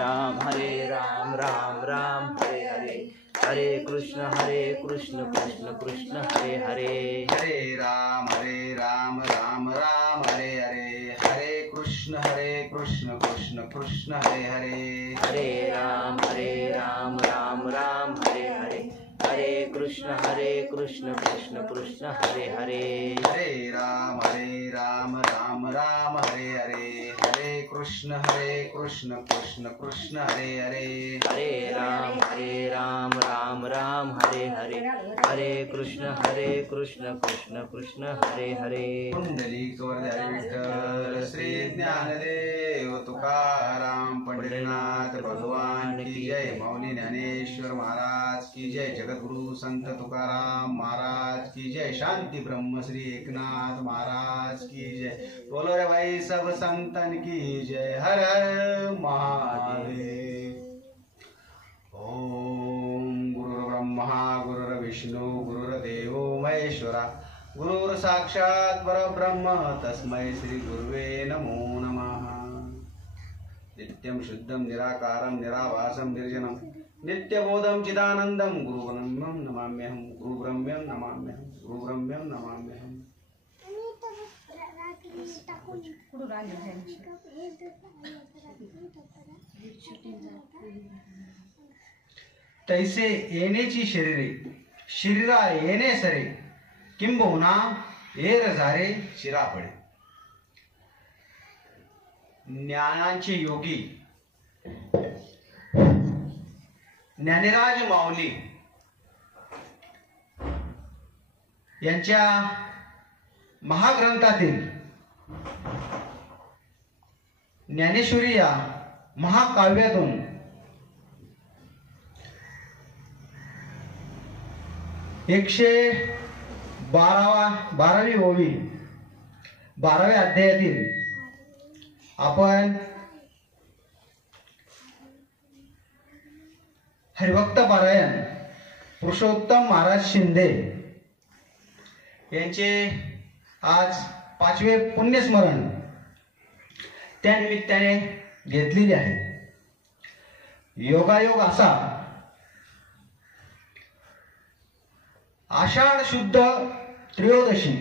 राम राम राम हरे हरे, हरे कृष्ण कृष्ण कृष्ण हरे हरे, हरे राम राम राम हरे हरे, हरे कृष्ण कृष्ण कृष्ण हरे हरे, हरे राम राम राम हरे हरे, हरे कृष्ण कृष्ण कृष्ण हरे हरे, हरे राम राम राम हरे हरे, हरे कृष्ण कृष्ण कृष्ण हरे हरे, हरे राम राम हरे हरे, हरे कृष्ण कृष्ण कृष्ण हरे हरे, पुंडलिक वरदारी विठ्ठल श्री ज्ञानदेव तुकाराम पंढरीनाथ भगवान की जय, माऊली ज्ञानेश्वर महाराज की जय, जगद्गुरु संत तुकाराम महाराज की जय, शांति ब्रह्म श्री एकनाथ महाराज की जय, बोलो रे भाई सब संतन की जय, हर हर महादेव। ओम गुरुर्ब्रह्मा गुरुर्विष्णु गुरुर्देवो महेश्वरा, गुरुर साक्षात परब्रह्म तस्मै श्री गुरुवे नमो नमः। नित्यं शुद्धं निराकारं निराभासं निर्जनं नित्यबोधं चिदानन्दं गुरुब्रह्मं नमाम्यहं, गुरुब्रह्मं नमाम्यहं, गुरुब्रह्मं नमाम्यहं। तैसे येण्याची शरीरे शरीरा येणे सरे, किंबहुना एर झारे शिरा पडे। ज्ञानांचे योगी ज्ञानेराज माऊली यांच्या महाग्रंथातील ज्ञानेश्वरी या महाकाव्यातून एकशे बारावी ओवी 12व्या अध्यायातील आपण हरिभक्त पारायण पुरुषोत्तम महाराज शिंदे यांचे आज 5वे पुण्यस्मरण त्या निमित्ताने घेतलेले आहे। योगायोग असा, आषाढ शुद्ध त्रयोदशी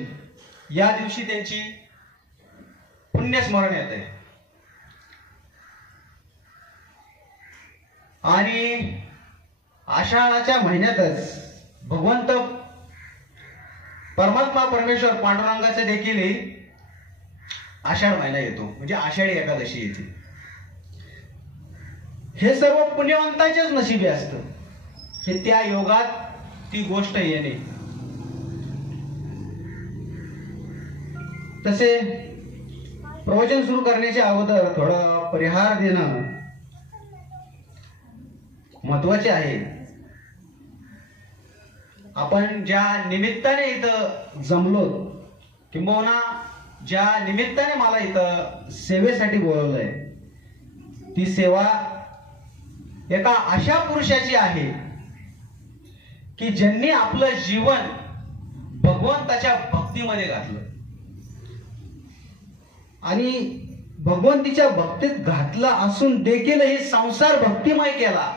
या दिवशी त्यांची पुण्यस्मरण येते आणि आषाढाच्या महिन्यातच भगवंत परमात्मा परमेश्वर पांडुरंगाचा देखील आषाढ महिना येतो, म्हणजे आषाढी एकादशी येते। हे सर्व पुण्यवंतांचेच नशिबी असतं, हे त्या योगात ती गोष्ट येणे। तसे प्रवचन सुरू करण्याच्या अगोदर थोडा परिहार देणं महत्वाचे आहे। आपण ज्या निमित्ताने इथं जमलो, किंबहुना ज्या निमित्ताने मला इथं सेवेसाठी बोलवलंय, ती सेवा एका अशा पुरुषाची आहे की ज्यांनी आपलं जीवन भगवंताच्या भक्तीमध्ये घातलं आणि भगवंतीच्या भक्तीत घातलं असून देखील हे संसार भक्तिमय केला।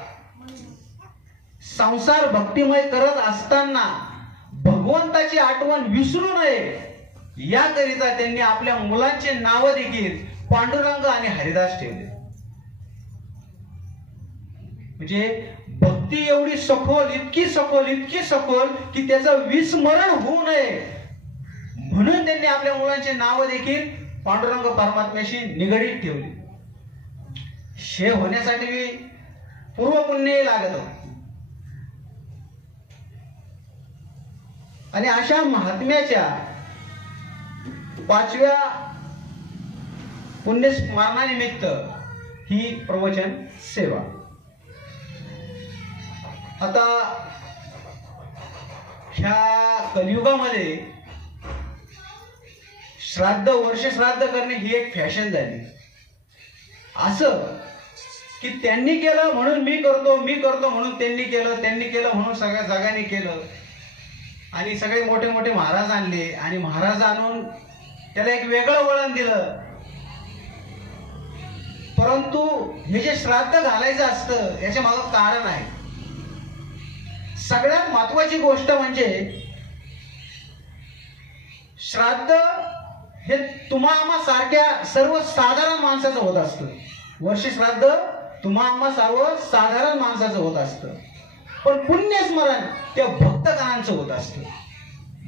संसार भक्तिमय करत असताना भगवंताची आठवण विसरू नये याकरिता त्यांनी आपल्या मुलांचे नाव देखील पांडुरंग आणि हरिदास ठेवले। म्हणजे भक्ती एवढी सखोल, इतकी सखोल की त्याचं विस्मरण होऊ नये म्हणून त्यांनी आपल्या मुलांचे नाव देखील पांडुरंग परमात्म्याशी निगडीत ठेवले। शे होण्यासाठी पूर्वपुण्य लागत आणि अशा महात्म्याच्या 5व्या पुण्यस्मरणानिमित्त ही प्रवचन सेवा। आता ह्या कलियुगामध्ये वर्ष श्राद्ध करणे ही एक फॅशन झाली। असं की त्यांनी केलं म्हणून मी करतो म्हणून त्यांनी केलं म्हणून सगळ्या जगाने केलं आणि सगळे मोठे मोठे महाराज आणले आणि महाराज आणून त्याला एक वेगळं वळण दिलं। परंतु हे जे श्राद्ध घालायचं असतं याच्या मागं कारण आहे. सगळ्यात महत्वाची गोष्ट म्हणजे श्राद्ध हे तुम्हा आम्हा सारख्या सर्वसाधारण माणसाचं होत असतं. वर्ष श्राद्ध तुम्हा आम्हा सर्वसाधारण माणसाचं होत असतं. पण पुण्यस्मरण त्या भक्तगणांचं होत असतं.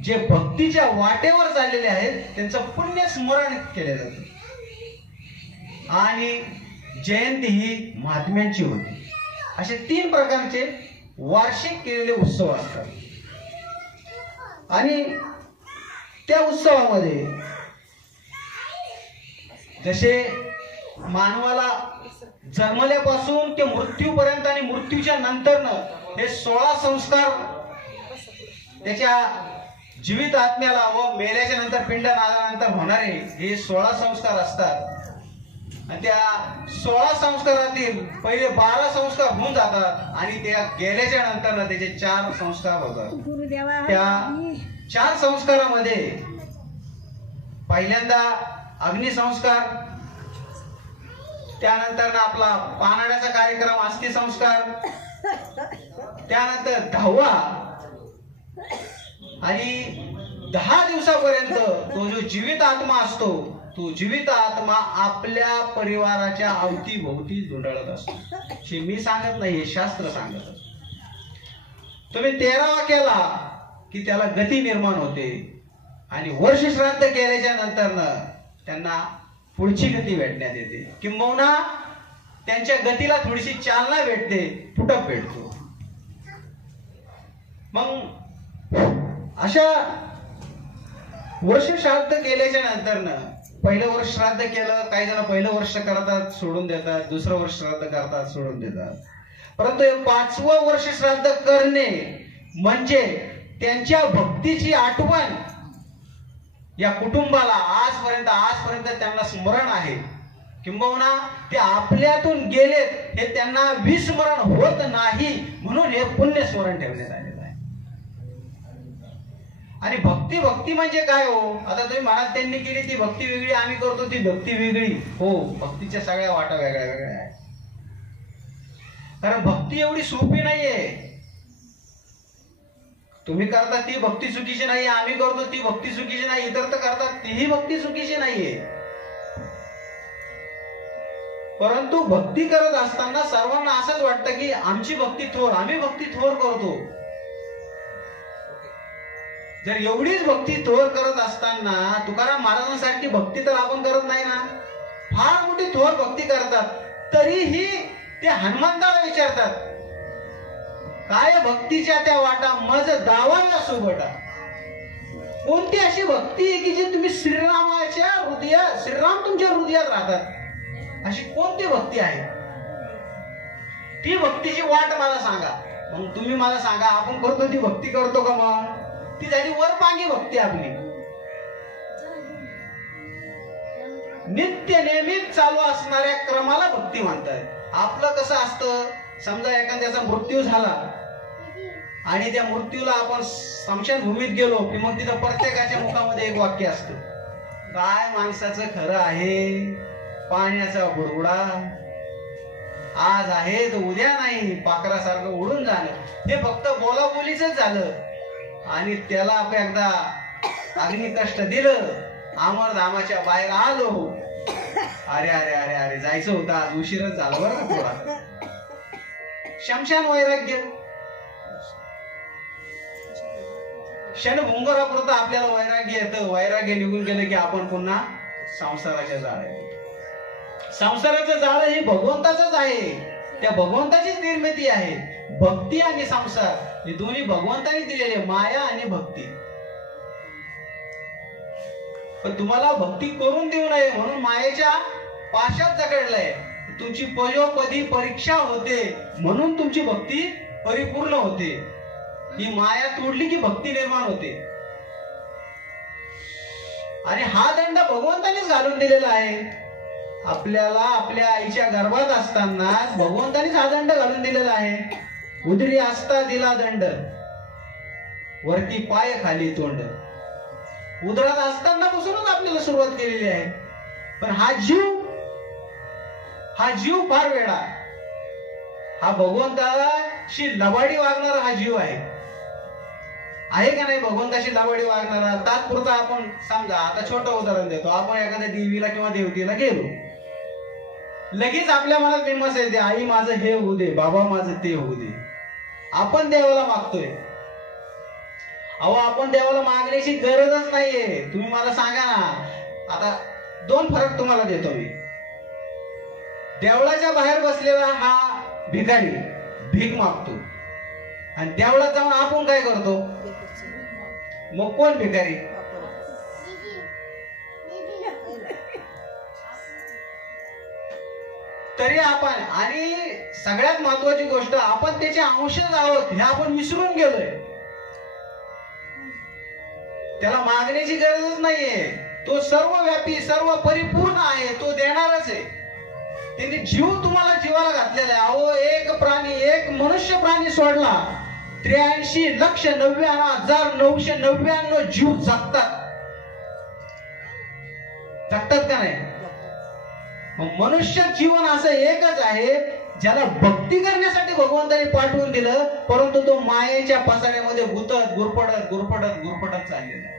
जे भक्तीच्या वाटेवर चाललेले आहेत त्यांचं पुण्यस्मरण केलं जातं. आणि जयंती ही महात्म्यांची होती. असे 3 प्रकारचे वार्षिक केलेले उत्सव असतात. आणि त्या उत्सवामध्ये जसे मानवाला जन्मल्यापासून ते मृत्यूपर्यंत आणि मृत्यूच्या नंतरनं हे 16 संस्कार त्याच्या जीवित आत्म्याला व मेल्याच्या नंतर पिंडदानानंतर होणारे हे 16 संस्कार असतात. आणि त्या 16 संस्कारातील पहिले 12 संस्कार होऊन जातात आणि त्या गेल्याच्या नंतर त्याचे 4 संस्कार होतात. त्या 4 संस्कारामध्ये पहिल्यांदा अग्निसंस्कार, त्यानंतर आपला पानाड्याचा कार्यक्रम अस्थि संस्कार, त्यानंतर 10वा आणि 10 दिवसापर्यंत तो जो जीवित आत्मा असतो तो जीवित आत्मा आपल्या परिवाराच्या अवतीभोवती धुंडाळत असतो. हे मी सांगत नाही, हे शास्त्र सांगत असतो. तुम्ही 13वा केला की त्याला गती निर्माण होते आणि वर्ष श्राद्ध केल्याच्या नंतर त्यांना पुढची गती भेटण्यात येते, किंबहुना त्यांच्या गतीला थोडीशी चालना भेटते, फुटप भेटतो. मग अशा वर्ष श्राद्ध केल्याच्या नंतर पहिलं वर्ष श्राद्ध केलं, काही जण पहिलं वर्ष करतात सोडून देतात, दुसरं वर्ष श्राद्ध करतात सोडून देतात. परंतु हे 5वं वर्ष श्राद्ध करणे म्हणजे त्यांच्या भक्तीची आठवण या कुटुंबाला आजपर्यंत त्यांना स्मरण आहे, किंबहुना ते आपल्यातून गेलेत हे त्यांना विस्मरण होत नाही, म्हणून हे पुण्य स्मरण ठेवण्यात आलेलं आहे. आणि भक्ती म्हणजे काय हो? आता तुम्ही म्हणाल त्यांनी केली ती भक्ती वेगळी, आम्ही करतो ती भक्ती वेगळी. हो, भक्तीच्या सगळ्या वाटा वेगळ्या वेगळ्या आहेत. कारण भक्ती एवढी सोपी नाहीये. तुम्ही करता ती भक्ती चुकीची नाही, आम्ही करतो ती भक्ती चुकीची नाही, इतर तर करतात तीही भक्ती चुकीची नाहीये. परंतु भक्ती करत असताना सर्वांना असंच वाटतं की आमची भक्ती थोर, आम्ही भक्ती थोर करतो. जर एवढीच भक्ती थोर करत असताना तुकाराम महाराजांसारखी भक्ती तर आपण करत नाही ना. फार मोठी थोर भक्ती करतात, तरीही ते हनुमंताला विचारतात, काय भक्तीच्या त्या वाटा मज दावाला सुबटा. कोणती अशी भक्ती आहे की जी तुम्ही श्रीरामाच्या हृदयात, श्रीराम तुमच्या हृदयात राहतात, अशी कोणती भक्ती आहे? ती भक्तीची वाट मला सांगा. मग तुम्ही मला सांगा, आपण करतो ती भक्ती करतो का? मग ती झाली वरपांगी भक्ती आपली. नित्य नेहमीच चालू असणाऱ्या क्रमाला भक्ती म्हणतात. आपलं कसं असतं, समजा एखाद्याचा मृत्यू झाला आणि त्या मृत्यूला आपण स्मशानभूमीत गेलो की मग तिथं प्रत्येकाच्या मुखामध्ये एक वाक्य असतं, काय माणसाचं खरं आहे, पाण्याचा बुडबुडा, आज आहे तर उद्या नाही, पाखरासारखं उडून जाणं. हे फक्त बोलाबोलीच झालं. आणि त्याला आपण एकदा अग्नी कष्ट दिलं, अमरधामाच्या बाहेर आलो, अरे अरे अरे अरे जायचं होतं, आज उशीरच झाला बरं का थोडा. शमशान वैराग्य, क्षणभंगुरापुरतं आपल्याला वैराग्य येतं. वैराग्य निघून गेलं की आपण पुन्हा संसाराच्या जाळ्यात. संसाराचं जाळं हे भगवंताचंच आहे, त्या भगवंताचीच निर्मिती आहे. भक्ती आणि संसार हे दोन्ही भगवंताने दिलेले, माया आणि भक्ती. पण तुम्हाला भक्ती करून देऊ नये म्हणून मायेच्या पाशात जकडलंय. तुमची पयोपदी परीक्षा होते म्हणून तुमची भक्ती परिपूर्ण होते. ही माया तोडली की भक्ती निर्माण होते. आणि हा दंड भगवंतानेच घालून दिलेला आहे आपल्याला. आपल्या आईच्या गर्भात असताना भगवंतानेच हा दंड घालून दिलेला आहे. उदरी असता दिला दंड, वरती पाय खाली तोंड. उदरात असताना पासूनच आपल्याला सुरुवात केलेली आहे. पण हा जीव हा जीव फार वेडा, हा भगवंताशी लबाडी वागणारा हा जीव आहे का नाही? भगवंताशी लबाडी वागणारा. तात्पुरता आपण समजा, आता छोटं उदाहरण देतो, आपण एखाद्या देवीला किंवा देवतेला गेलो, लगेच आपल्या मनात फेमस येते, आई माझं हे होऊ दे, बाबा माझं ते होऊ दे. आपण देवाला मागतोय. अहो, आपण देवाला मागण्याची गरजच नाहीये. तुम्ही मला सांगा ना, आता दोन फरक तुम्हाला देतो मी. देवळाच्या बाहेर बसलेला हा भिकारी भीक मागतो, आणि देवळात जाऊन आपण काय करतो? मग कोण भिकारी? तरी आपण, आणि सगळ्यात महत्वाची गोष्ट, आपण त्याचे अंशच आहोत हे आपण विसरून गेलोय. त्याला मागण्याची गरजच नाहीये. तो सर्वव्यापी, सर्व परिपूर्ण आहे, तो देणारच आहे. त्यांनी जीव तुम्हाला जीवाला घातलेला आहे. अहो, एक प्राणी, एक मनुष्य प्राणी सोडला 83,99,999 जीव जगतात का नाही? मनुष्य जीवन असं एकच आहे ज्याला भक्ती करण्यासाठी भगवंताने पाठवून दिलं, परंतु तो मायेच्या पसाऱ्यामध्ये गुरफटत चाललेला आहे,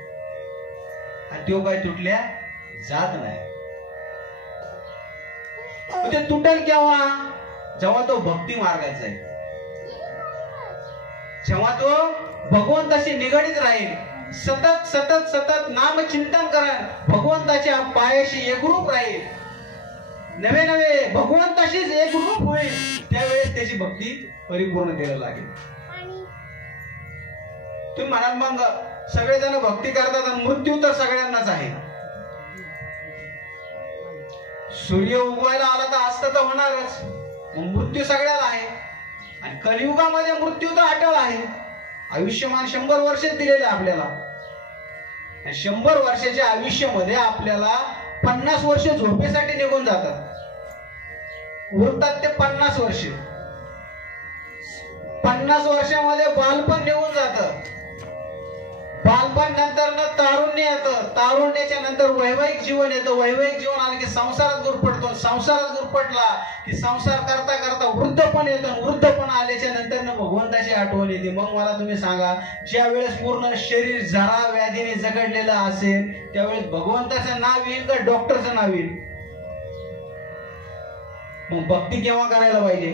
आणि तो काय तुटल्या जात नाही. ते तुटेल केव्हा? जेव्हा तो भक्ती मार्गात जाईल, जेव्हा तो भगवंताशी निगडीत राहील, सतत सतत सतत नाम चिंतन करेल, भगवंताच्या पायाशी एकरूप राहील, नवे नवे भगवंताशीच एकरूप होईल, त्यावेळेस त्याची भक्ती परिपूर्णतेला लागेल. तुम्ही म्हणाल मग सगळेजण भक्ती करतात आणि मृत्यू तर सगळ्यांनाच आहे. सूर्य उगवायला आला तर असतं तर होणारच, मृत्यू सगळ्याला आहे. आणि कलियुगामध्ये मृत्यू तर अटळ आहे. आयुष्यमान 100 वर्ष दिलेलं आपल्याला. 100 वर्षाच्या आयुष्यामध्ये आपल्याला 50 वर्ष झोपेसाठी निघून जातात, उरतात ते 50 वर्ष. 50 वर्षामध्ये बालपण निघून जातं, बालपण नंतर तारुण्य येतं, तारुण्याच्या नंतर वैवाहिक जीवन येतं, वैवाहिक जीवन आलं की संसारात गुरफटतो, संसारात गुरफटला की संसार करता करता वृद्धपण येतं, वृद्धपण आल्याच्या नंतर भगवंताची आठवण येते. मग मला तुम्ही सांगा, ज्या वेळेस पूर्ण शरीर जरा व्याधीने जगडलेलं असेल, त्यावेळेस भगवंताचं नाव येईल का डॉक्टरचं नाव येईल? मग भक्ती केव्हा करायला पाहिजे?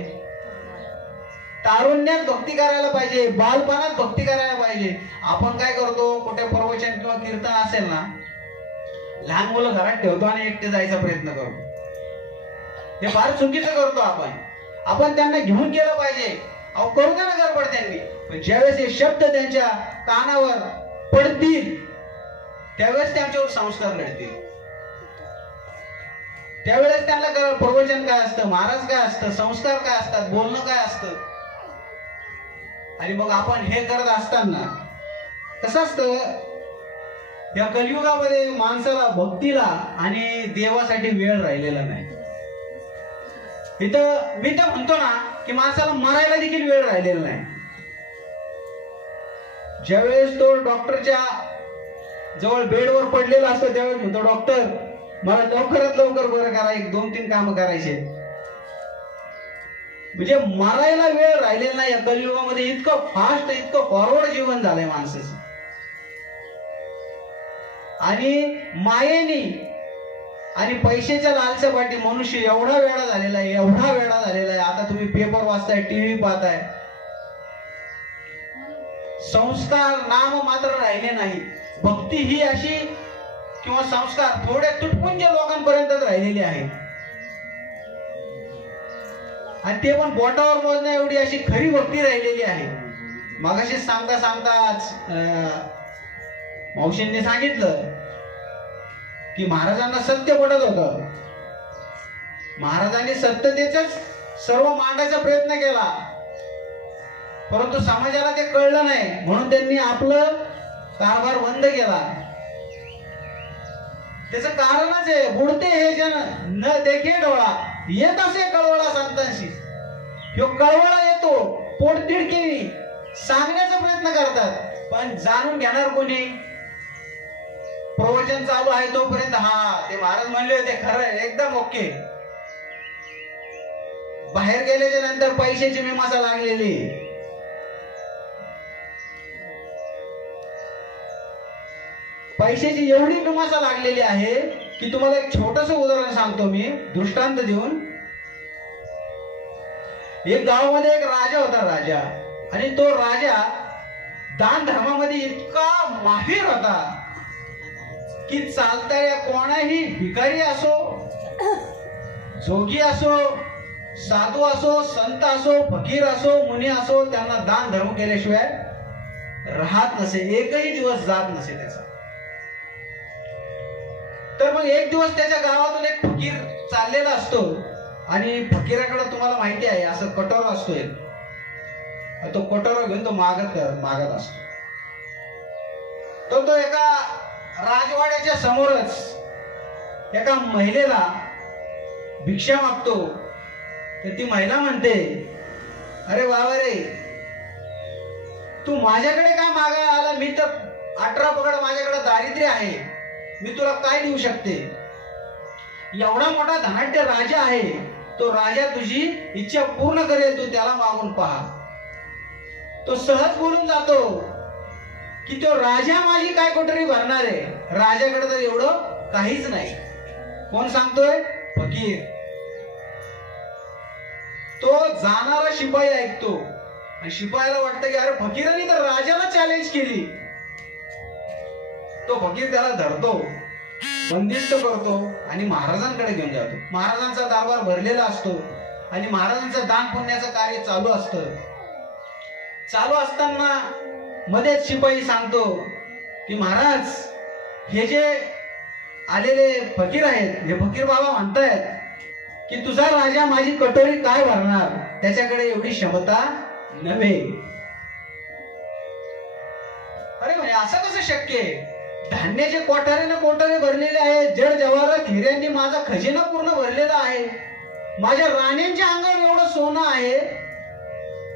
तारुण्यात भक्ती करायला पाहिजे, बालपणात भक्ती करायला पाहिजे. आपण काय करतो, कुठे प्रवचन किंवा कीर्तन असेल ना, लहान मुलं घरात ठेवतो आणि एकटे जायचा प्रयत्न करतो. हे फार चुकीचं करतो आपण त्यांना घेऊन गेलं पाहिजे. अहो, करू द्या ना गडबड त्यांनी, पण ज्यावेळेस हे शब्द त्यांच्या कानावर पडतील त्यावेळेस त्यांच्यावर संस्कार घडतील. त्यावेळेस त्यांना कळलं प्रवचन काय असतं, महाराज काय असतं, संस्कार काय असतात, बोलणं काय असतं. आणि मग आपण हे करत असताना कसं असतं, या कलियुगामध्ये माणसाला भक्तीला आणि देवासाठी वेळ राहिलेला नाही. इथं मी तर म्हणतो ना की माणसाला मरायला देखील वेळ राहिलेला नाही. ज्यावेळेस तो डॉक्टरच्या जवळ बेडवर पडलेला असतो त्यावेळेस म्हणतो, डॉक्टर मला लवकरात लवकर बरं करा, 1-2-3 कामं करायचे. म्हणजे मरायला वेळ राहिलेला नाही. या कलियुगामध्ये इतकं फास्ट, इतकं फॉरवर्ड जीवन झालंय माणसाचं. आणि मायेनी आणि पैशाच्या लालसापाठी मनुष्य एवढा वेळा झालेला आहे, एवढा वेळा झालेला आहे. आता तुम्ही पेपर वाचताय, टीव्ही पाहताय, संस्कार नाम मात्र राहिले नाही. भक्ती ही अशी किंवा संस्कार थोड्या तुटपुंज लोकांपर्यंतच राहिलेली आहे, आणि ते पण बोटावर मोजण्या एवढी अशी खरी भक्ती राहिलेली आहे. मगाशी सांगता सांगताच मावशींनी सांगितलं की महाराजांना सत्य पटत होतं. महाराजांनी सत्यतेच सर्व मांडायचा प्रयत्न केला, परंतु समाजाला ते कळलं नाही, म्हणून त्यांनी आपलं कारभार बंद केला. त्याचं कारणच आहे, बुडते हे जन न देखे डोळा, येत असे कळवळा संतांशी. ह्यो कळवळा येतो, पोटतिडकीने सांगण्याचा प्रयत्न करतात, पण जाणून घेणार कोणी? प्रवचन चालू आहे तोपर्यंत हा ते महाराज म्हणले होते खरं एकदम ओके, बाहेर गेल्याच्या नंतर पैशाची मीमांसा लागलेली. पैशाची एवढी मीमांसा लागलेली आहे की तुम्हाला एक छोटस उदाहरण सांगतो मी दृष्टांत देऊन. एक गावामध्ये एक राजा होता राजा, आणि तो राजा दान धर्मामध्ये इतका माहिर होता की चालताना कोणाही भिकारी असो, जोगी असो, साधू असो, संत असो, फकीर असो, मुनी असो, त्यांना दान धर्म केल्याशिवाय राहत नसे, एकही दिवस जात नसे त्याचा. तर मग एक दिवस त्याच्या गावातून एक फकीर चाललेला असतो, आणि फकीराकडे तुम्हाला माहिती आहे असं कटोरा असतो एक, तो कटोरा घेऊन तो मागत असतो. तो एका राजवाड्याच्या समोरच एका महिलेला भिक्षा मागतो. तर ती महिला म्हणते, अरे बाबा रे, तू माझ्याकडे का मागायला आला? मी तर 18 पगड माझ्याकडे दारिद्र्य आहे, मी तुला काय देऊ शकते? एवढा मोठा धनाढ्य राजा आहे, तो राजा तुझी इच्छा पूर्ण करेल, तू त्याला मागून पहा. तो सहज बोलून जातो की तो राजा माझी काय कोठरी भरणार आहे, राजाकडे तर एवढं काहीच नाही. कोण सांगतोय? फकीर. तो जाणारा शिपाई ऐकतो, आणि शिपायाला वाटतं की अरे फकीरांनी तर राजाला चॅलेंज केली. तो फकीर त्याला धरतो, बंदिस्त करतो आणि महाराजांकडे घेऊन जातो. महाराजांचा दरबार भरलेला असतो, आणि महाराजांचं दान पुण्याचं कार्य चालू असतं. चालू असताना मध्येच शिपाई सांगतो की महाराज, हे जे आलेले फकीर आहेत, हे फकीर बाबा म्हणतायत की तुझा राजा माझी कटोरी काय भरणार, त्याच्याकडे एवढी क्षमता नव्हे. अरे म्हणजे असं कसं शक्य आहे? धान्याचे कोठारे भरलेले आहेत, जड जवाहरात हिऱ्यांनी माझा खजिना पूर्ण भरलेला आहे, माझ्या राण्यांच्या अंगावर एवढं सोनं आहे,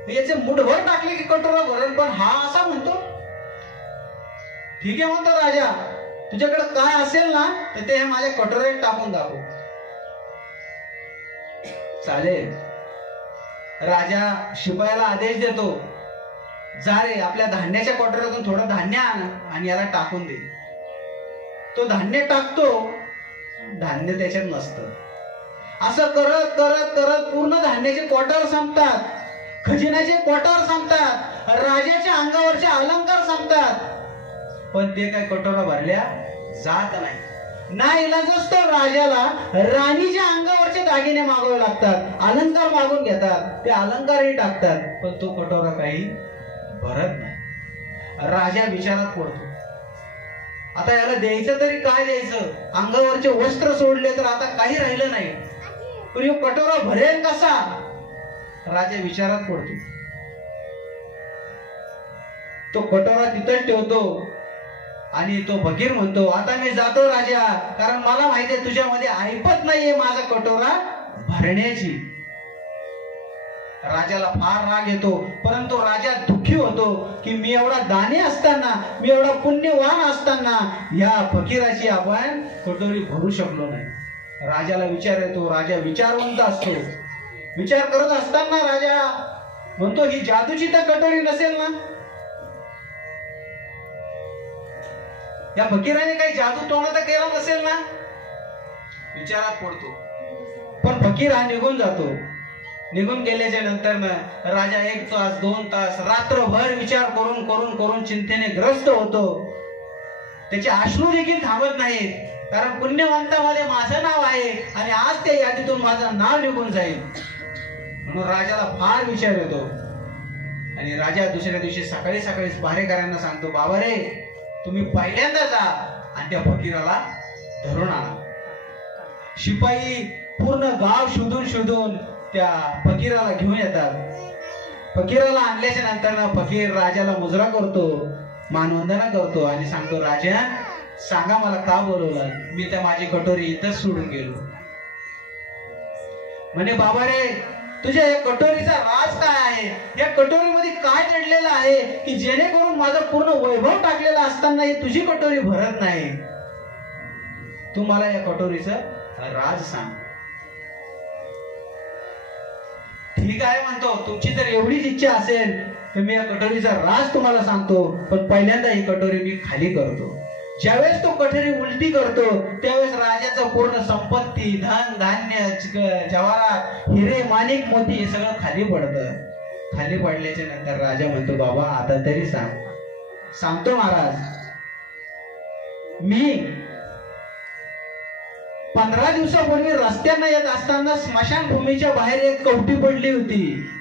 याचे मुठभर टाकले की कटोरा भरेल. पण हा असा म्हणतो. ठीक आहे म्हणतो राजा, तुझ्याकडे काय असेल ना तर ते माझ्या कटोऱ्यात टाकून दाखव. चालेल. राजा शिपायाला आदेश देतो, जा रे आपल्या धान्याच्या कोठऱ्यातून थोडं धान्य आण आणि याला टाकून दे. तो धान्य टाकतो, धान्य त्याच्यात नसतं. असं करत करत करत पूर्ण धान्याचे कोठार संपतात, खजिन्याचे कोठार संपतात, राजाच्या अंगावरचे अलंकार संपतात, पण ते काय कटोरा भरल्या जात नाही. नाईलाजच तो राजाला राणीच्या अंगावरचे दागिने मागावे लागतात, अलंकार मागून घेतात, ते अलंकारही टाकतात, पण तो कटोरा काही भरत नाही. राजा विचारात पडतो, आता याला द्यायचं तरी काय द्यायचं? अंगावरचे वस्त्र सोडले तर आता काही राहिलं नाही, पण कटोरा भरेल कसा? राजा विचारात पडतो. तो कटोरा तिथंच ठेवतो, आणि तो फकीर म्हणतो, आता मी जातो राजा, कारण मला माहितीये तुझ्यामध्ये ऐपत नाहीये माझा कटोरा भरण्याची. राजाला फार राग येतो, परंतु राजा दुःखी होतो की मी एवढा दानी असताना, मी एवढा पुण्यवान असताना या फकीराची आपण कटोरी भरू शकलो नाही. राजाला विचार येतो. राजा विचारवंत असतो. विचार करत असताना राजा म्हणतो, ही जादूची तर कटोरी नसेल ना? या फकीराने काही जादू टोणा तर केला नसेल ना? विचारात पडतो. पण फकीर हा निघून जातो. निघून गेल्याच्या नंतर राजा 1 तास 2 तास रात्रभर विचार करून करून करून चिंतेने ग्रस्त होतो. त्याचे अश्रू देखील थांबत नाहीत, कारण पुण्यवंतामध्ये माझं नाव आहे आणि आज त्या यादीतून माझं नाव निघून जाईल. म्हणून राजाला फार विचार येतो, आणि राजा दुसऱ्या दिवशी सकाळी सकाळीच पहारेकऱ्यांना सांगतो, बाबा रे, तुम्ही पहिल्यांदा जा आणि त्या फकीराला धरून आणा. शिपाई पूर्ण गाव शोधून शोधून त्या फकीराला घेऊन येतात. फकीराला आणल्याच्या नंतर फकीर राजाला मुजरा करतो, मानवंदना करतो आणि सांगतो, राजा सांगा मला का बोलवलं? मी तर माझी कटोरी इथंच सोडून गेलो. म्हणे, बाबा रे, तुझ्या या कटोरीचा राज काय आहे? या कटोरीमध्ये काय दडलेलं आहे की जेणेकरून माझं पूर्ण वैभव टाकलेलं असताना ही तुझी कटोरी भरत नाही? तू मला या कटोरीचं राज सांग. ठीक आहे म्हणतो, तुमची जर एवढीच इच्छा असेल तर मी या कटोरीचा राज तुम्हाला सांगतो, पण पहिल्यांदा ही कटोरी मी खाली करतो. ज्यावेळेस तो कटोरी उलटी करतो त्यावेळेस राजाचं पूर्ण संपत्ती, धन धान्य, जवाहरात, हिरे माणिक मोती हे सगळं खाली पडतं. खाली पडल्याच्या नंतर राजा म्हणतो, बाबा आता तरी सांग. सांगतो महाराज, मी 15 दिवसापूर्वी रस्त्यानं येत असताना स्मशानभूमीच्या बाहेर एक कवटी पडली होती.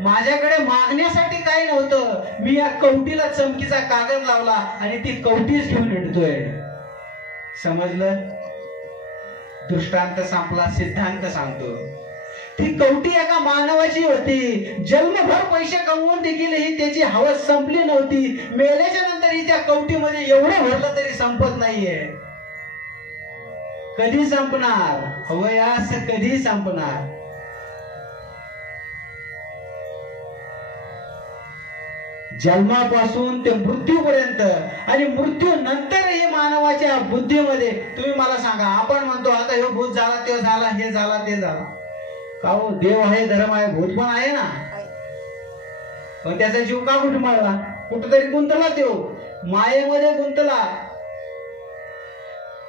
माझ्याकडे मागण्यासाठी काही नव्हतं, मी या कवटीला चमकीचा कागद लावला आणि ती कवटीच घेऊन येतोय. समजलं? दृष्टांत संपला, सिद्धांत सांगतो. ती कवटी एका मानवाची होती. जन्मभर पैसे कमवून देखील ही त्याची हवस संपली नव्हती. मेल्याच्या नंतरही त्या कवटीमध्ये एवढं भरलं तरी संपत नाहीये. कधी संपणार? हवयास कधी संपणार? जन्मापासून ते मृत्यूपर्यंत आणि मृत्यू नंतरही मानवाच्या बुद्धीमध्ये, तुम्ही मला सांगा, आपण म्हणतो आता हे भूत झाला, ते झाला, हे झाला, ते झाला. का हो? देव आहे, धर्म आहे, भूत पण आहे ना, पण त्याचा जीव का गुटमळला? कुठेतरी गुंतला, देव मायेमध्ये गुंतला.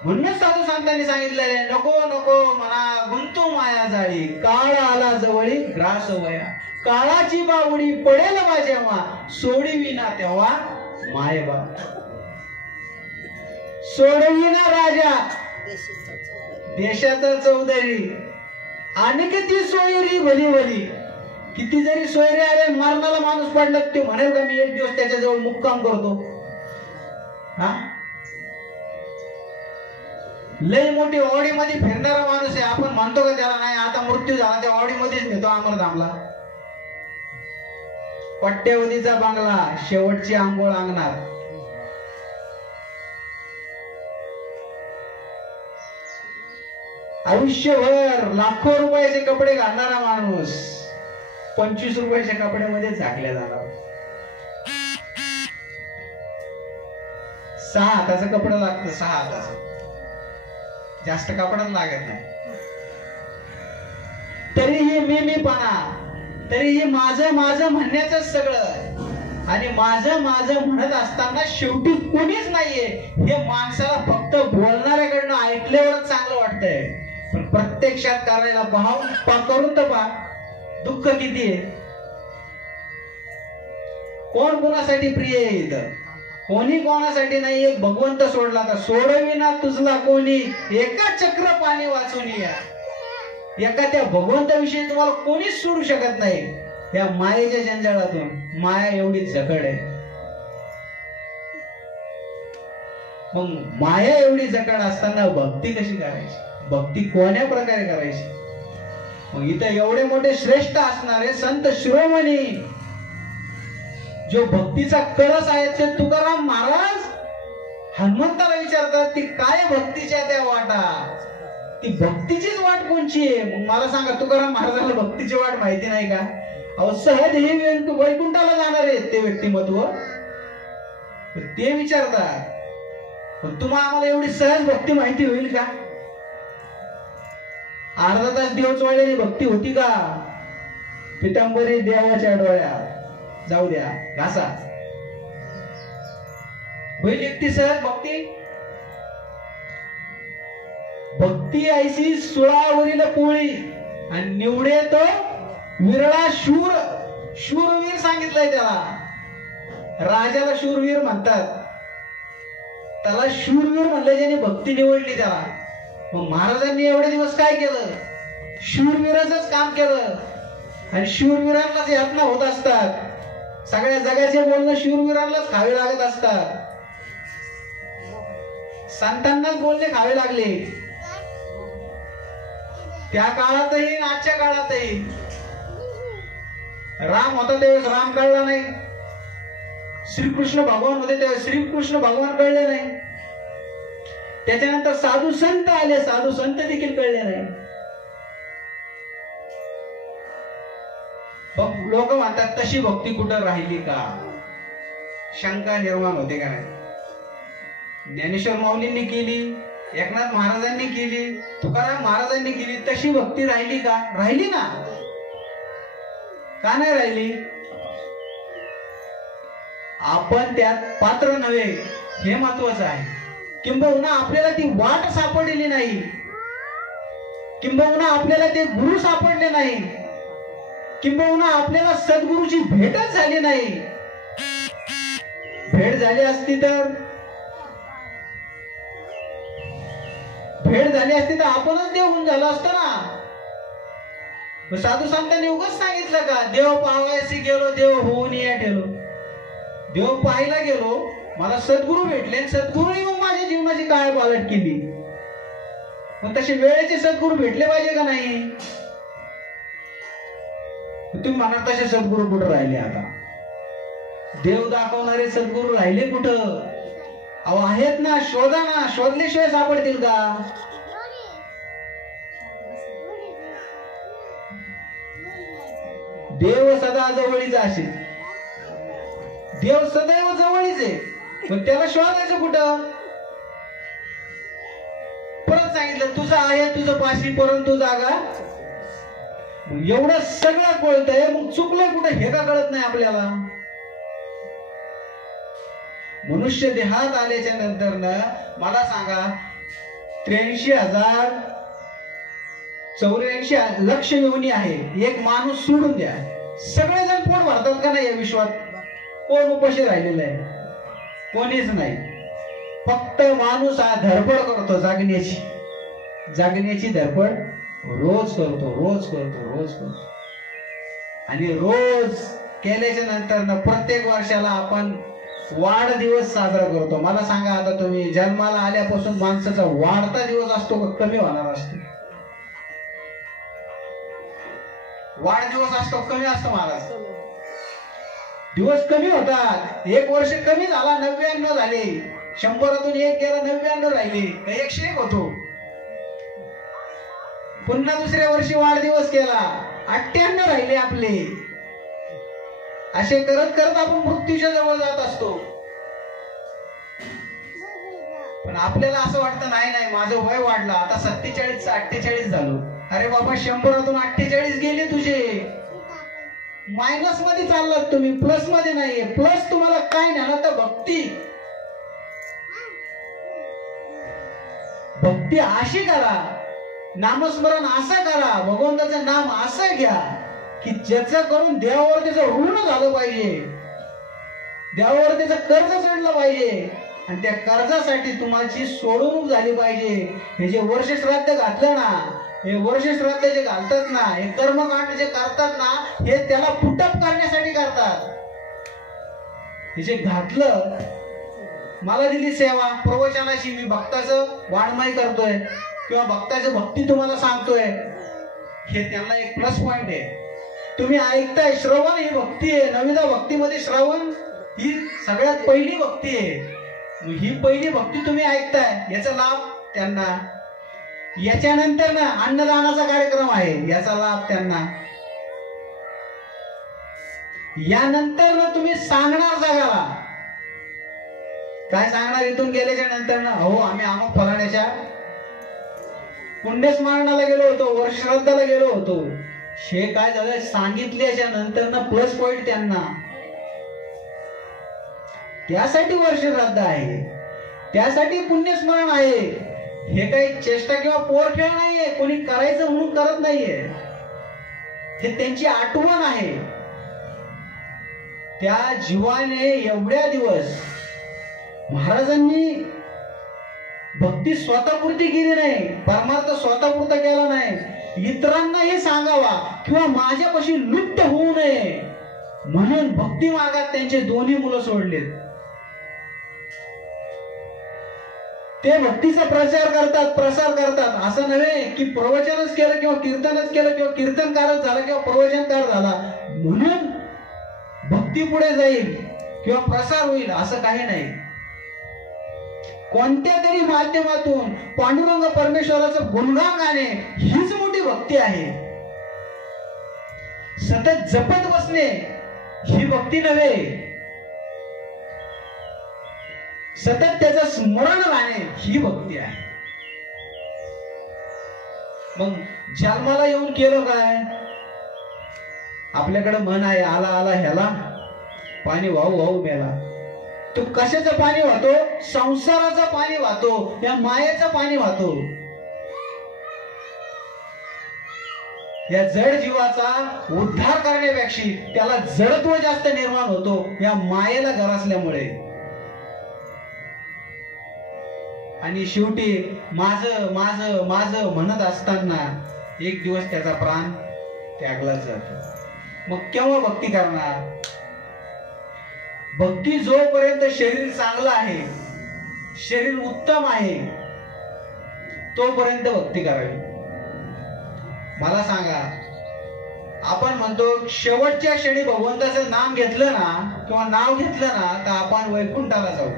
म्हणूनच साधू संतांनी सांगितलंय, नको नको म्हणा गुंतू माया जाळी, काळ आला जवळी ग्रास वया. काळाची बावडी पडेल बा जेव्हा, सोडविना तेव्हा माय बा. सोडविना राजा देशाचा चौधरी, आणि किती सोयरी भली भली. किती जरी सोयरे आले, मरणाला माणूस पडला, ते म्हणेल का मी एक दिवस त्याच्याजवळ मुक्काम करतो? हा, लय मोठी ऑडी मध्ये फिरणारा माणूस आहे, आपण म्हणतो का त्याला नाही आता मृत्यू झाला त्या ऑडी मध्येच नेतो अमरधामला? पट्ट्यावधीचा बंगला, शेवटची आंघोळ अंगणात. आयुष्यभर लाखो रुपयाचे कपडे घालणारा माणूस 25 रुपयाच्या कपड्यामध्ये झाकल्या जाणार. 6 हाताचं कपडं लागतं, 6 हाताचं, जास्त कपडा लागत नाही. तरीही मीपणा, तरीही माझं माझं म्हणण्याचं सगळं, आणि माझं माझं म्हणत असताना शेवटी कोणीच नाहीये. हे माणसाला फक्त बोलणाऱ्याकडनं ऐकल्यावरच चांगलं वाटतंय, पण प्रत्यक्षात करायला करून तर पहा दुःख किती आहे. कोण कोणासाठी प्रिय आहे इथं? कोणी कोणासाठी नाही. एक भगवंत सोडला तर सोडविना तुझला कोणी, एका चक्र पाणी वाचून या. एका त्या भगवंताविषयी तुम्हाला कोणीच सोडू शकत नाही. या मायेच्या जंजाळातून, माया एवढी जकड आहे. मग माया एवढी जकड असताना भक्ती कशी करायची? भक्ती कोण्या प्रकारे करायची? मग इथं एवढे मोठे श्रेष्ठ असणारे संत शिरोमणी, जो भक्तीचा कळस आहे, ते तुकाराम महाराज हनुमंताला विचारतात ती काय भक्तीच्या त्या वाटा, ती भक्तीचीच वाट कोणची आहे? मग मला सांगा, तुकाराम महाराजाला भक्तीची वाट माहिती नाही का? अहो सहज हे वैकुंठाला जाणार आहे ते व्यक्तिमत्व, ते विचारतात. पण तुम्हाला आम्हाला एवढी सहज भक्ती माहिती होईल का? अर्धा तास देव चोळलेली भक्ती होती का? पितांबरी देवाच्या डोळ्यात, जाऊ द्या घासा, होईल एकटी सहज भक्ती? भक्ती ऐशी सुळावरील पोळी आणि निवडे तो विरळा शूर. शूरवीर सांगितलंय त्याला. राजाला शूरवीर म्हणतात, त्याला शूरवीर म्हणलं ज्याने भक्ती निवडली त्याला. मग महाराजांनी एवढे दिवस काय केलं? शूरवीराचंच काम केलं. आणि शूरवीरांनाच यातना होत असतात. सगळ्या जगाचे बोलणं शूरवीरांनाच खावे लागत असतात. संतांनाच बोलणे खावे लागले त्या काळातही आजच्या काळातही. राम होता त्यावेळेस राम कळला नाही, श्रीकृष्ण भगवान होते तेव्हा श्रीकृष्ण भगवान कळले नाही. त्याच्यानंतर साधू संत आले, साधू संत देखील कळले नाही. लोक म्हणतात तशी भक्ती कुठं राहिली का? शंका निर्माण होते का नाही? ज्ञानेश्वर माऊलींनी केली, एकनाथ महाराजांनी केली, तुकाराम महाराजांनी केली, तशी भक्ती राहिली का? राहिली ना. का नाही राहिली? आपण त्यात पात्र नव्हे हे महत्वाचं आहे. किंबहुना आपल्याला ती वाट सापडलेली नाही, किंबहुना आपल्याला ते गुरु सापडले नाही, किंबहुना आपल्याला सद्गुरूची भेटच झाली नाही. भेट झाली असती तर आपणच देव होऊन झालं असतं ना. साधू संतांनी उगाच सांगितलं का देव पाहायची गेलो देव होऊन या ठेलो. देव पाहायला गेलो, मला सद्गुरू भेटले, सद्गुरूने मग माझ्या जीवनाची काय पालट केली. मग तसे वेळेचे सद्गुरू भेटले पाहिजे का नाही? तुम्ही म्हणा तसे सद्गुरू कुठं राहिले? आता देव दाखवणारे सद्गुरू राहिले कुठं? अहो आहेत ना, शोधा ना. शोधल्याशिवाय सापडतील का? देव सदा जवळीच असेल, देव सदैव जवळीच आहे, पण त्याला शोधायचं कुठं? परत सांगितलं तुझं आहे तुझं पाशी परंतु जागा. एवढं सगळं कळतंय, मग चुकलंय कुठं हे का कळत नाही आपल्याला? मनुष्य देहात आल्याच्या नंतर मला सांगा 83,084 लक्ष योनी आहे. एक माणूस सोडून द्या, सगळेजण पोट भरतात का नाही या विश्वात? कोण उपाशी राहिलेलं आहे? कोणीच नाही. फक्त माणूस हा धडपड करतो, जागण्याची धडपड रोज करतो. आणि रोज केल्याच्या नंतर प्रत्येक वर्षाला आपण वाढदिवस साजरा करतो. मला सांगा आता तुम्ही जन्माला आल्यापासून माणसाचा वाढता दिवस असतो का कमी होणार असतो? वाढदिवस असतो कमी असतो महाराज. दिवस कमी होतात. एक वर्ष कमी झाला 99 झाले, 100तून एक गेला 99 राहिले, 101 होतो. पुन्हा दुसऱ्या वर्षी वाढदिवस केला 98 राहिले आपले. असे करत करत आपण मृत्यूच्या जवळ जात असतो. पण आपल्याला असं वाटतं नाही माझं वय वाढलं, आता 47 48 झालो. अरे बाबा 100तून 48 गेले तुझे. मायनस मध्ये चाललात तुम्ही, प्लस मध्ये नाहीये. प्लस तुम्हाला काय नाही तर भक्ती अशी करा, नामस्मरण असं करा, भगवंताचं नाम असं घ्या की ज्याचं करून देवावर त्याचं ऋण झालं पाहिजे, देवावर त्याचं कर्ज चढलं पाहिजे, आणि त्या कर्जासाठी तुम्हाला सोडवणूक झाली पाहिजे. हे जे वर्ष श्राद्ध घातलं ना, हे वर्ष श्राद्ध जे घालतात ना, हे कर्मकांड जे करतात ना, हे त्याला पुटअप करण्यासाठी करतात. हे जे घातलं, मला दिली सेवा प्रवचनाची, मी भक्ताचं वाङ्मय करतोय किंवा भक्ताची भक्ती तुम्हाला सांगतोय, हे त्यांना एक प्लस पॉइंट आहे. तुम्ही ऐकताय, श्रवण ही भक्ती आहे. नविदा भक्तीमध्ये श्रवण ही सगळ्यात पहिली भक्ती आहे. ही पहिली भक्ती तुम्ही ऐकताय, याचा लाभ त्यांना. याच्यानंतर ना अन्नदानाचा कार्यक्रम आहे, याचा लाभ त्यांना. यानंतर ना तुम्ही सांगणार जगाला. काय सांगणार इथून गेल्याच्या नंतर ना? हो आम्ही अमुक फलाण्याच्या पुण्यस्मरणाला गेलो होतो, वर्षश्राद्धाला गेलो होतो. हे काय झालं सांगितल्याच्या नंतर ना प्लस पॉइंट त्यांना. त्यासाठी वर्षश्राद्ध आहे, त्यासाठी पुण्यस्मरण आहे. हे काही चेष्टा किंवा पोरखेळ नाहीये, कोणी करायचं म्हणून करत नाहीये. हे त्यांची आठवण आहे. त्या जीवाने एवढ्या दिवस महाराजांनी भक्ती स्वतःपुरती केली नाही, परमार्थ स्वतःपुरता केला नाही. इतरांनाही सांगावा किंवा माझ्यापाशी लुप्त होऊ नये म्हणून भक्ती मार्गात त्यांचे दोन्ही मुलं सोडलेत. ते भक्तीचा प्रचार करतात, प्रसार करतात. असं नव्हे की प्रवचनच केलं किंवा कीर्तनच केलं किंवा कीर्तनकारच झाला किंवा प्रवचनकार झाला म्हणून भक्ती पुढे जाईल किंवा प्रसार होईल, असं काही नाही. कोणत्या तरी माध्यमातून पांडुरंग परमेश्वराचं गुणगान गाणे हीच मोठी भक्ती आहे. सतत जपत बसणे ही भक्ती नव्हे, सतत त्याचं स्मरण राहणे ही भक्ती आहे. मग जन्माला येऊन केलं काय? आपल्याकडे मन आहे, आला आला ह्याला पाणी वाहू वाहू मेला. तो कशाचं पाणी वाहतो? संसाराचं पाणी वाहतो, या मायेचं पाणी वाहतो. या जड जीवाचा उद्धार करण्यापेक्षा त्याला जडत्व जास्त निर्माण होतो या मायेला गरासल्यामुळे. आणि शेवटी माझं माझं माझं म्हणत असताना एक दिवस त्याचा प्राण त्यागलाच जातो. मग केव्हा भक्ती करणार? भक्ती जोपर्यंत शरीर चांगलं आहे, शरीर उत्तम आहे, तोपर्यंत भक्ती करावी. मला सांगा, आपण म्हणतो शेवटच्या क्षणी भगवंताचं नाम घेतलं ना किंवा नाव घेतलं ना तर आपण वैकुंठाला जाऊ.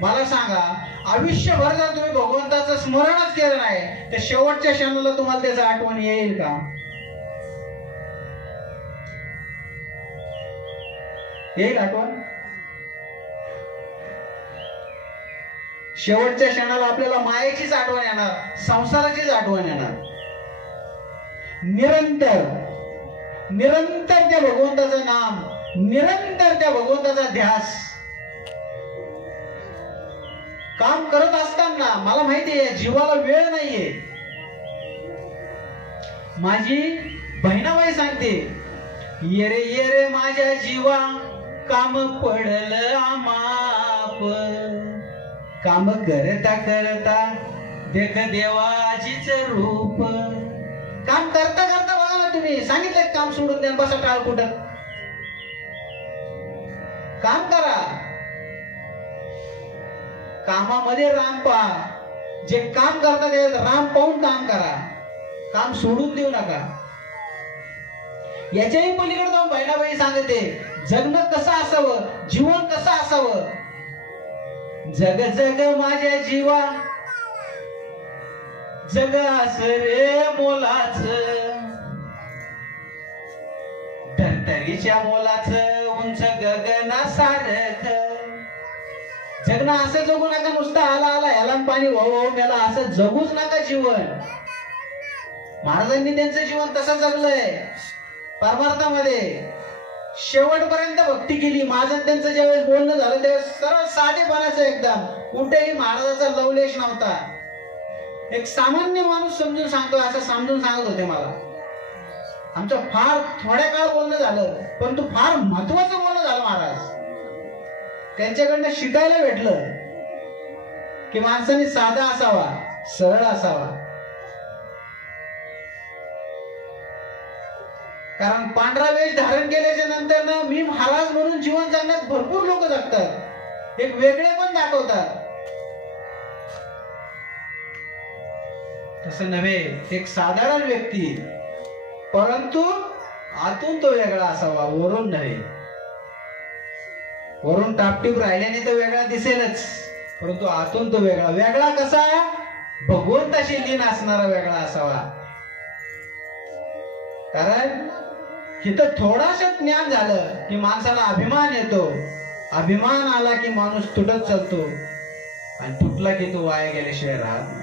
मला सांगा, आयुष्यभर जर तुम्ही भगवंताचं स्मरणच केलं नाही तर शेवटच्या क्षणाला तुम्हाला त्याचं आठवण येईल का? येईल आठवण? शेवटच्या क्षणाला आपल्याला मायेचीच आठवण येणार, संसाराचीच आठवण येणार. निरंतर निरंतर त्या भगवंताचं नाम, निरंतर त्या भगवंताचा ध्यास. काम करत असताना मला माहितीये जीवाला वेळ नाहीये. माझी बहिणाबाई सांगते, ये रे माझ्या जीवा काम पडलं आमाप. काम करता करता देख देवाचीच रूप. काम करता करता बघा ना, तुम्ही सांगितलं काम सोडून द्या, बसा टाळ कुठं. काम करा, कामामध्ये राम पहा. जे काम करतात ते राम पाहून काम करा, काम सोडून देऊ नका. याच्याही पलीकडे जाऊन बहिणाबाई सांगते, जगणं कसं असावं, जीवन कसं असावं. जग जग माझ्या जीवा जग अस रे मोलाच, धर्तरीच्या मोलाच उंच गगनासारख. जगणं असं जगू नका नुसतं आला आला ह्याला पाणी वाहू मेला, असं जगूच नका जीवन. महाराजांनी त्यांचं जीवन तसं जगलंय परमार्थामध्ये. शेवटपर्यंत भक्ती केली. माझं त्यांचं ज्यावेळेस बोलणं झालं त्यावेळेस सरळ साधेपणाचं एकदम, कुठेही महाराजाचा लवलेश नव्हता. एक सामान्य माणूस समजून सांगतो असं समजून सांगत होते मला. आमचं फार थोड्या काळ बोलणं झालं, परंतु फार महत्वाचं बोलणं झालं महाराज. त्यांच्याकडनं शिकायला भेटलं की माणसाने साधा असावा, सरळ असावा. कारण पांढरा वेश धारण केल्याच्या नंतर ना मी महाराज म्हणून जीवन जगण्यात भरपूर लोक जगतात, एक वेगळे पण दाखवतात. तसं नव्हे, एक साधारण व्यक्ती, परंतु आतून तो वेगळा असावा, वरून नव्हे. वरून टापटीप राहिल्याने तो वेगळा दिसेलच, परंतु आतून तो वेगळा. वेगळा कसा? भगवंताशी लीन असणारा वेगळा असावा. कारण इथं थोडासा ज्ञान झालं की माणसाला अभिमान येतो. अभिमान आला की माणूस तुटत चालतो, आणि तुटला की तो वाया गेल्याशिवाय राहत नाही.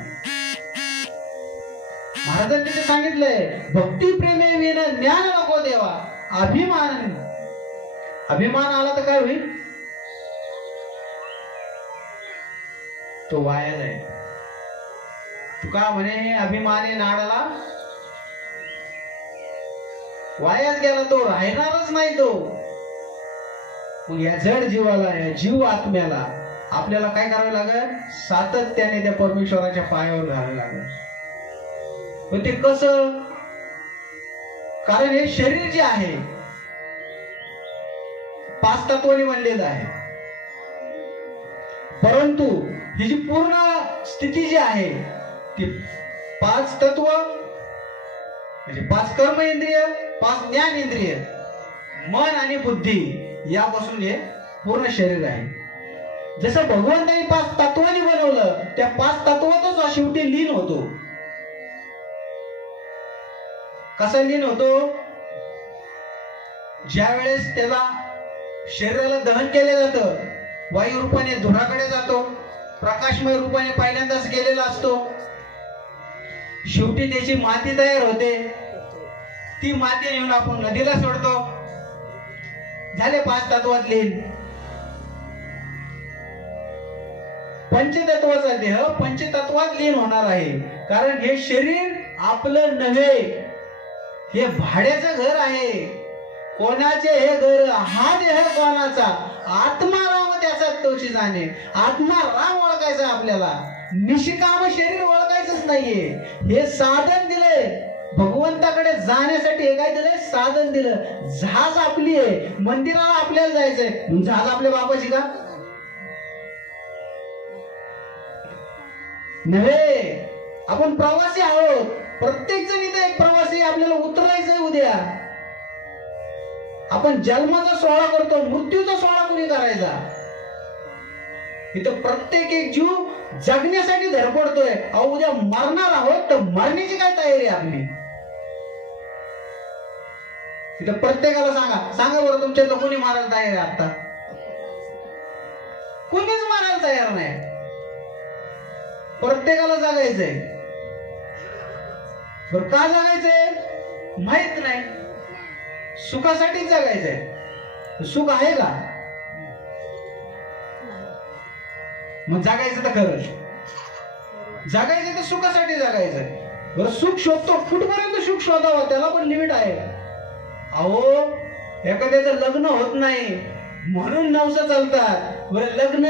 महाराजांनी ते सांगितलंय, भक्ती प्रेमे विन ज्ञान नको देवा. अभिमान, अभिमान आला तर काय होईल? तो वाया जाईल. तुका म्हणे अभिमाने नाडाला वायाच गेला, तो राहणारच नाही तो. मग या जड जीवाला, या जीव आत्म्याला आपल्याला काय करावं लागेल? सातत्याने त्या परमेश्वराच्या पायावर घालावं लागेल. पण ते कसं? कारण हे शरीर जे आहे 5 तत्वांनी बनलेलं आहे, परंतु ही जी पूर्ण स्थिती जी आहे ती 5 तत्व म्हणजे 5 कर्म इंद्रिय, 5 ज्ञान इंद्रिय, मन आणि बुद्धी यापासून हे पूर्ण शरीर आहे. जसं भगवंताने 5 तत्वांनी बनवलं, त्या 5 तत्वातच शेवटी लीन होतो. कसा लीन होतो? ज्या वेळेस त्याला शरीराला दहन केलं जातं, वायू रूपाने धुराकडे जातो, प्रकाशमय रूपाने पहिल्यांदाच गेलेला असतो. शेवटी त्याची माती तयार होते, ती माती घेऊन आपण नदीला सोडतो. झाले 5 तत्वात लीन. पंचतत्वाचा देह पंचतत्वात लीन होणार आहे. कारण हे शरीर आपलं नव्हे, हे भाड्याचं घर आहे. कोणाचे हे घर? हा देह कोणाचा? आत्मा राम त्याचा तोची जाणे. आत्मा राम ओळखायचा आपल्याला, निष्काम शरीर ओळखायचंच नाहीये. हे साधन दिलंय भगवंताकडे जाण्यासाठी. हे काय दिलंय? साधन दिलं. जहाज आपली आहे, मंदिराला आपल्याला जायचंय. जहाज आपल्या बापाची का? नव्हे, आपण प्रवासी आहोत. प्रत्येक जण इथे एक प्रवासी. आपल्याला उतरायचंय उद्या. आपण जन्माचा सोहळा करतो, मृत्यूचा सोहळा कोणी करायचा? इथं प्रत्येक एक जीव जगण्यासाठी धडपडतोय. अहो उद्या मरणार आहोत, तर मरण्याची काय तयारी आपली? इथं प्रत्येकाला सांगा बरं, तुमच्यातलं कोणी मारायला तयार आहे? आता कोणीच मारायला तयार नाही. प्रत्येकाला जगायचंय. बरं का जगायचंय? माहित नाही. सुखासाठीच जगायचंय. सुख आहे का? मग जगायचं तर खरं. जगायचं तर सुखासाठी जगायचंय. बरं सुख शोधतो, कुठपर्यंत सुख शोधावं? त्याला पण लिमिट आहे. अहो एखाद्याचं लग्न होत नाही म्हणून नवसं चालतात. बरं लग्न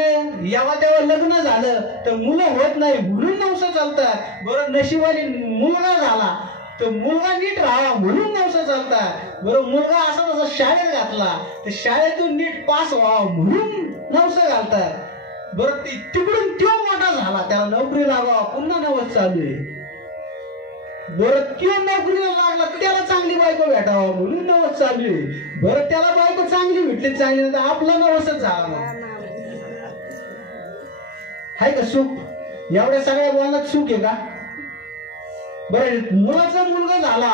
यावा तेव्हा लग्न झालं तर मुलं होत नाही म्हणून नवसं चालतात. बरं नशिबाने मुलगा झाला तर मुलगा नीट राहावा म्हणून नवसं चालतात. बरं मुलगा असा तसा शाळेत घातला तर शाळेतून नीट पास व्हावा म्हणून नवसं घालतात. बरं तिकडून तो मोठा झाला, त्याला नोकरी लागावा पुन्हा नवस चालू आहे. बरं तो नोकरीला लागला, त्याला चांगली बायको भेटावा म्हणून नवस चालू आहे. बरं त्याला बायको चांगली भेटली, चांगली नाही तर आपला नवसच झाला. मग हाय का सुख? एवढ्या सगळ्या बोलण्यात सुख आहे का? बरं मुलाचा मुलगा झाला,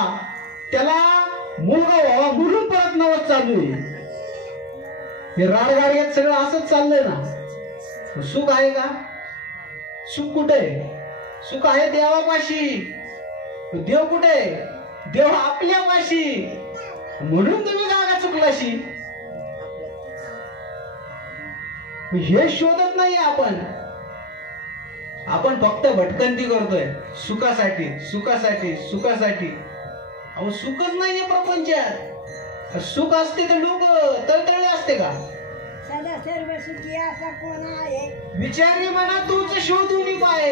त्याला मुलगा व्हावा म्हणून परत नवस चालू आहे. हे राडगाड्यात सगळं असंच चाललंय ना. सुख आहे का? सुख कुठे? सुख आहे देवापाशी. देव कुठे? देव आपल्यापाशी. म्हणून तुम्ही जागा चुकलाशी. हे शोधत नाही आपण. आपण फक्त भटकंती करतोय सुखासाठी सुखासाठी सुखासाठी. अहो सुखच नाहीये प्रपंचात. सुख असते तर लोक तळतळले असते का? सदा सर्व सुखी असा कोण आहे? विचारी म्हणा तूच शोधून पाय.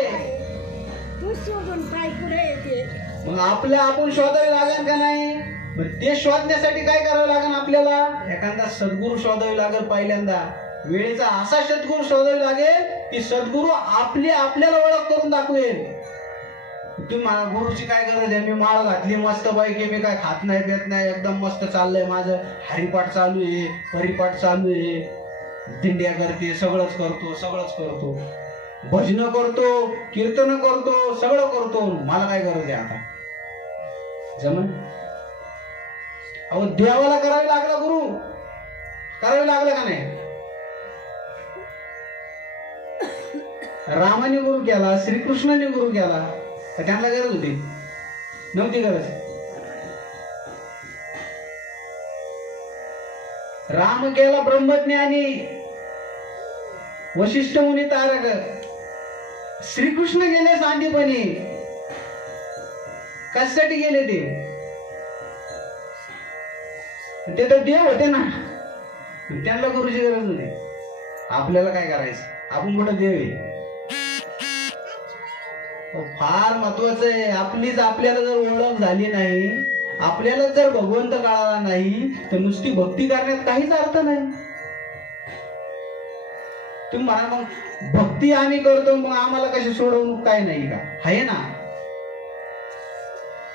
तू शोधून पाय पुढे येते. मग आपल्या आपण शोधावे लागेल का नाही? ते शोधण्यासाठी काय करावं लागेल आपल्याला? एखादा सद्गुरू शोधावे लागेल. पहिल्यांदा वेळेचा असा सद्गुरू शोधावे लागेल की सद्गुरू आपल्याला ओळख करून दाखवेल. तुम्ही गुरुची काय गरज आहे? मी माळ घातली मस्त पैकी, मी काय खात नाही पेत नाही, एकदम मस्त चाललंय माझं. हरिपाठ चालू आहे, परिपाठ चालू आहे, दिंड्या करते, सगळंच करतो, भजन करतो, कीर्तन करतो, सगळं करतो. मला काय गरज आहे आता? जमन? अहो देवाला करावे लागला, गुरु करावे लागलं का नाही? रामाने गुरु केला, श्रीकृष्णाने गुरु केला, तर त्यांना गरज होती? नव्हती गरज. राम केला ब्रह्मज्ञानी, वशिष्ठ मुनी तारक. श्रीकृष्ण गेले सांदीपणी. कशासाठी गेले ते तर देव होते ना. त्यांना गुरुची गरज नाही. आपल्याला काय करायचं? आपण कुठं देव आहे? फार महत्वाचं आहे. आपल्याला जर ओळख झाली नाही, आपल्याला जर भगवंत कळाला नाही, तर नुसती भक्ती करण्यात काहीच अर्थ नाही. तुम्ही म्हणा मग भक्ती आम्ही करतो, मग आम्हाला कशी सोडवणूक काय नाही का? आहे ना.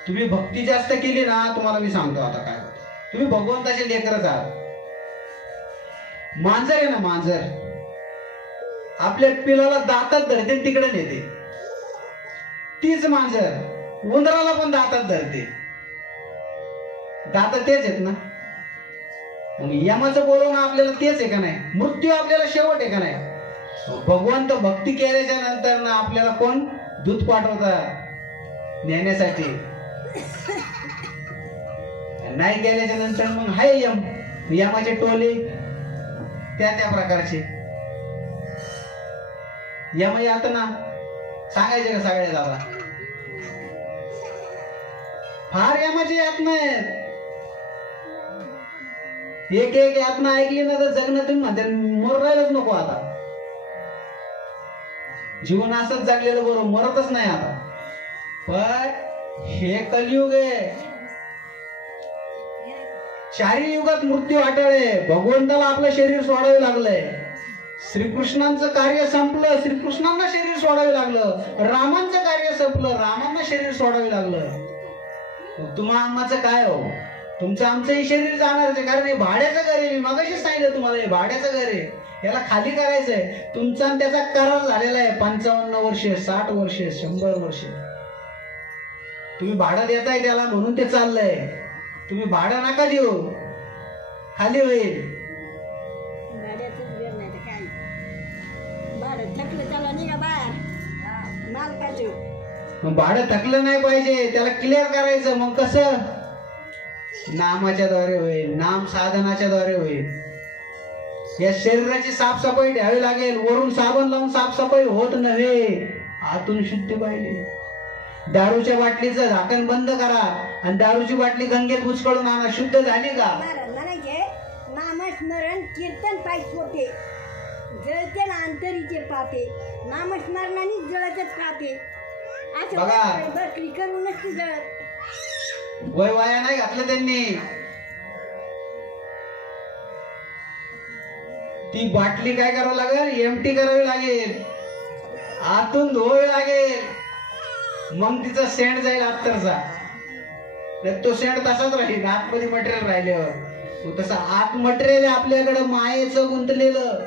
तुम्ही भक्ती जास्त केली ना, तुम्हाला मी सांगतो आता काय होतं. तुम्ही भगवंताचे लेकरच आहात. मांजर आहे ना, मांजर आपल्या पिलाला दातात धरते, तिकडे नेते. तीच मांजर उंदराला पण दातात धरते. दात तेच आहेत ना. मग यमाचं बोलवणं आपल्याला तेच आहे का नाही? मृत्यू आपल्याला शेवट आहे का नाही? भगवंत भक्ती केल्याच्या नंतर ना आपल्याला कोण दूध पाठवतात नेण्यासाठी. नाही केल्याच्या नंतर मग हाय यमाचे टोले त्या प्रकारचे यम यातना सांगायचे का सगळ्या दादा फार यमाची यातना आहेत. एक एक यातना ऐकली ना तर जगणं तुम्ही म्हणते मरायलाच नको आता. जीवन असंच जगलेलं बरोबर मरतच नाही आता. पण हे कलियुग आहे. चारी युगात मृत्यू अटळ भगवंताला आपलं शरीर सोडावे लागलंय. श्रीकृष्णांचं कार्य संपलं श्रीकृष्णांना शरीर सोडावे लागलं. रामांचं कार्य संपलं रामांना शरीर सोडावे लागलं. तुम्हा आम्हाचं काय हो तुमचं आमचंही शरीर जाणारच आहे. कारण हे भाड्याचं घर आहे. मी मगाशीच सांगितलं तुम्हाला हे भाड्याचं घर आहे. याला खाली करायचंय. तुमचा आणि त्याचा करार झालेला आहे 55 वर्ष 60 वर्ष 100 वर्ष. तुम्ही भाडं देताय त्याला म्हणून ते चाललंय. तुम्ही भाडं नका देऊ खाली होईल. भाड्याचंच घर नाही तर काय भाडं थकलं त्याला निघा बाहेर मालकाचं. मग भाडं थकलं नाही पाहिजे त्याला क्लिअर करायचं. मग कसं नामाच्या द्वारे होईल नाम साधनाच्या द्वारे होईल. या शरीराची साफसफाई घ्यावी लागेल. वरून साबण लावून साफसफाई होत नव्हे आतून शुद्धी पाहिजे. दारूच्या बाटलीचं झाकण बंद करा आणि दारूची बाटली गंगेत बुचकळून आणा. शुद्ध झाली का? म्हणायचे नामस्मरण कीर्तन पाहिजे होते जळते ना अंतरीचे पापे नामस्मरणाने जळतच पापे. बघा. असं बकरी करूनच ती जळत. वय वाया नाही घातलं त्यांनी. ती बाटली काय करावं लागेल एमटी करावी लागेल. आतून धुवावी लागेल. मग तिचा सेंट जाईल अत्तरचा. तो सेंट तसाच राहील आतमध्ये मटेरियल राहिल्यावर. तसं आत मटेरियल आपल्याकडे मायेचं गुंतलेलं.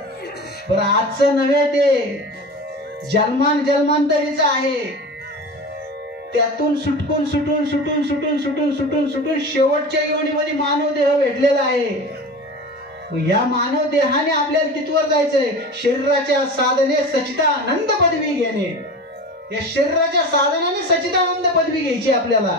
बरं आजचं नव्हे ते जन्मांतरीचं आहे. त्यातून सुटून सुटून सुटून सुटून सुटून सुटून सुटून शेवटच्या योनीमध्ये मानव देह भेटलेला आहे. या मानव देहाने आपल्याला तिथवर जायचंय. शरीराच्या साधने सच्चिदानंद पदवी घेणे. या शरीराच्या साधनाने सच्चिदानंद पदवी घ्यायची आपल्याला.